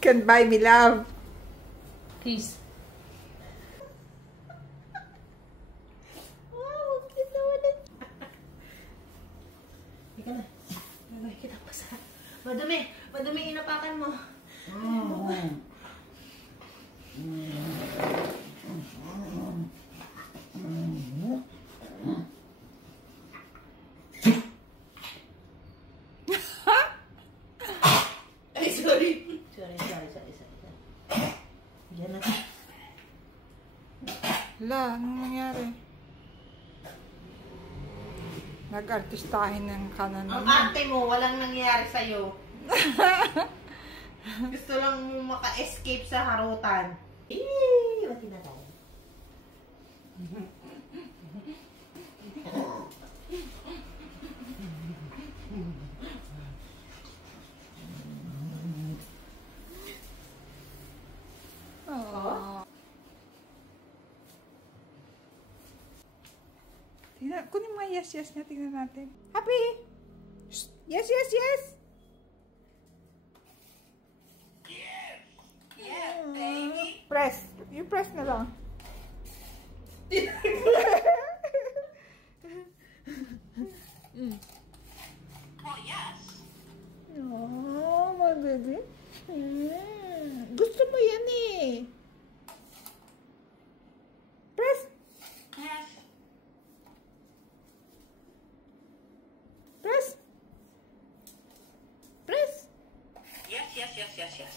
Can buy me love. Kiss. Wow, cute naman. Ika na. Nagay kita pa sa... Madumi. Madumi inapakan mo. Ay, sorry. Sorry. Yan na. Hala, anong nangyari? Nag-artistahin ng kanan Ang naman. arte mo, walang nangyari sa'yo. Gusto lang mo maka-escape sa harutan. Ba't tinatawag? Oh. Tingnan, kunin mo yes niya, tingnan natin. Happy! Shh. Yes! Yeah, baby. Press. You press na lang. Oh, yes. Oh, my baby. Gusto mo yan eh. Press. Yes. Press. Press. Yes.